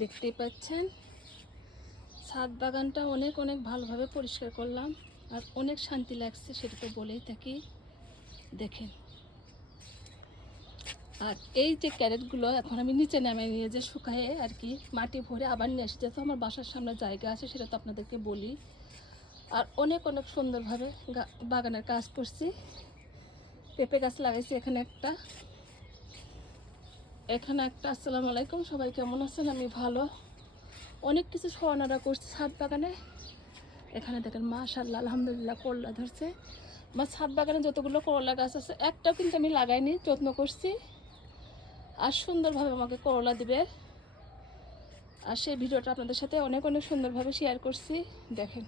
দেখতেই পাচ্ছেন ছাদ বাগানটা অনেক অনেক ভালোভাবে পরিষ্কার করলাম, আর অনেক শান্তি লাগছে, সেটা তো বলেই থাকি। দেখেন, আর এই যে ক্যারেটগুলো এখন আমি নিচে নামিয়ে নিয়ে যে শুকায়ে আর কি মাটি ভরে আবার নিয়ে আসি, যেহেতু আমার বাসার সামনে জায়গা আছে সেটা তো আপনাদেরকে বলি। আর অনেক অনেক সুন্দরভাবে বাগানের কাজ করছি। পেঁপে গাছ লাগাইছি এখানে একটা। আসসালামু আলাইকুম, সবাই কেমন আছেন? আমি ভালো। অনেক কিছু সরানোরা করছি ছাদ বাগানে। এখানে দেখেন মাশাআল্লাহ আলহামদুলিল্লাহ করলা ধরছে। আমার ছাদ বাগানে যতগুলো করলা গাছ আছে একটাও কিন্তু আমি লাগাইনি, যত্ন করছি। আর সুন্দরভাবে আমাকে করলা দিবে, আর সেই ভিডিওটা আপনাদের সাথে অনেক অনেক সুন্দরভাবে শেয়ার করছি। দেখেন,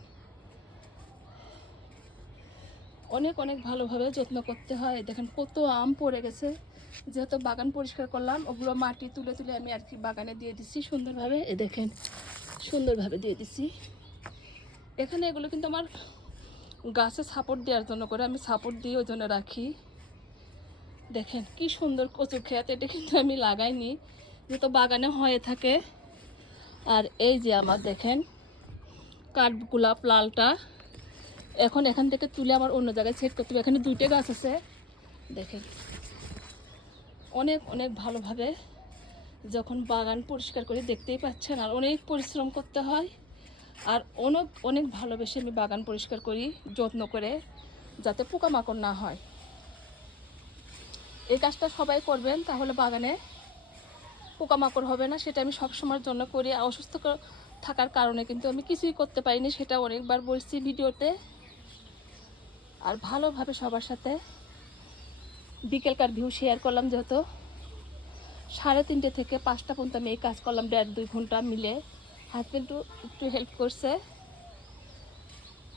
অনেক অনেক ভালোভাবে যত্ন করতে হয়। দেখেন কত আম পড়ে গেছে, যেহেতু বাগান পরিষ্কার করলাম ওগুলো মাটি তুলে তুলে আমি আর কি বাগানে দিয়ে দিচ্ছি সুন্দরভাবে। দেখেন সুন্দরভাবে দিয়ে দিচ্ছি এখানে। এগুলো কিন্তু আমার গাছে সাপোর্ট দেওয়ার জন্য করে, আমি সাপোর্ট দিয়ে ওই জন্য রাখি। দেখেন কি সুন্দর কচু ক্ষেত, এটা কিন্তু আমি লাগাইনি, যেহেতু বাগানে হয়ে থাকে। আর এই যে আমার দেখেন কাঠগোলাপ লালটা, এখন এখান থেকে তুলে আবার অন্য জায়গায় সেট করতে হবে। এখানে দুইটা গাছ আছে। দেখেন অনেক অনেক ভালোভাবে যখন বাগান পরিষ্কার করে দেখতেই পাচ্ছেন, আর অনেক পরিশ্রম করতে হয়। আর অনেক অনেক ভালোবেসে আমি বাগান পরিষ্কার করি, যত্ন করে, যাতে পোকামাকড় না হয়। এই কাজটা সবাই করবেন, তাহলে বাগানে পোকামাকড় হবে না। সেটা আমি সবসময়ের জন্য করি। অসুস্থ থাকার কারণে কিন্তু আমি কিছুই করতে পারিনি, সেটা অনেকবার বলছি ভিডিওতে। আর ভালোভাবে সবার সাথে বিকেলকার ভিউ শেয়ার করলাম, যেহেতু 3:30 থেকে 5টা পর্যন্ত আমি এই কাজ করলাম, 1.5-2 ঘন্টা মিলে। হাজব্যান্ড একটু হেল্প করছে।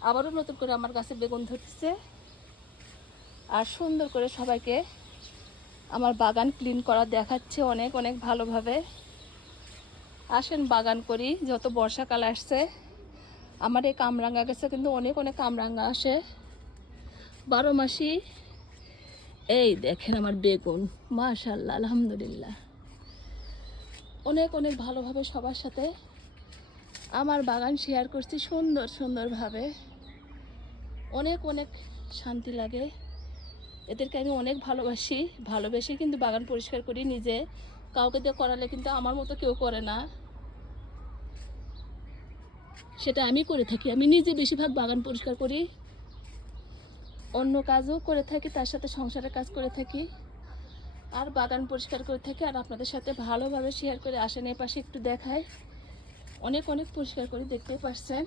আবারও নতুন করে আমার গাছে বেগুন ধরতেছে। আর সুন্দর করে সবাইকে আমার বাগান ক্লিন করা দেখাচ্ছে অনেক অনেক ভালোভাবে। আসেন বাগান করি, যত বর্ষাকাল আসছে। আমার এই কামরাঙ্গা গাছে কিন্তু অনেক অনেক কামরাঙ্গা আসে 12 মাসই। এই দেখেন আমার বেগুন, মাশাআল্লাহ আলহামদুলিল্লাহ। অনেক অনেক ভালোভাবে সবার সাথে আমার বাগান শেয়ার করছি সুন্দর সুন্দরভাবে। অনেক অনেক শান্তি লাগে, এদেরকে আমি অনেক ভালোবেসে কিন্তু বাগান পরিষ্কার করি নিজে। কাউকে দিয়ে করালে কিন্তু আমার মতো কেউ করে না, সেটা আমি করে থাকি। আমি নিজে বেশিরভাগ বাগান পরিষ্কার করি, অন্য কাজও করে থাকি, তার সাথে সংসারের কাজ করে থাকি, আর বাগান পরিষ্কার করে থাকি। আর আপনাদের সাথে ভালোভাবে শেয়ার করে। আসেন এই পাশে একটু দেখায়, অনেক অনেক পরিষ্কার করে, দেখতেই পাচ্ছেন।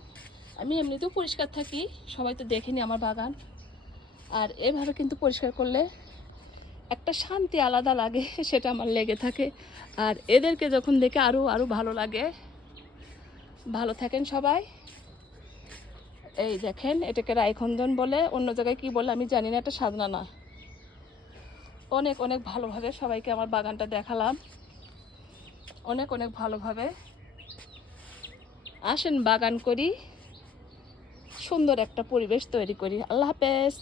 আমি এমনিতেও পরিষ্কার থাকি, সবাই তো দেখেনি আমার বাগান। আর এভাবে কিন্তু পরিষ্কার করলে একটা শান্তি আলাদা লাগে, সেটা আমার লেগে থাকে। আর এদেরকে যখন দেখে আরও আরও ভালো লাগে। ভালো থাকেন সবাই। এই দেখেন, এটাকে রায়খন্দন বলে, অন্য জায়গায় কি বলে আমি জানি না, এটা সাধনা না। অনেক অনেক ভালোভাবে সবাইকে আমার বাগানটা দেখালাম, অনেক অনেক ভালোভাবে। আসেন বাগান করি, সুন্দর একটা পরিবেশ তৈরি করি। আল্লাহ হাফেজ।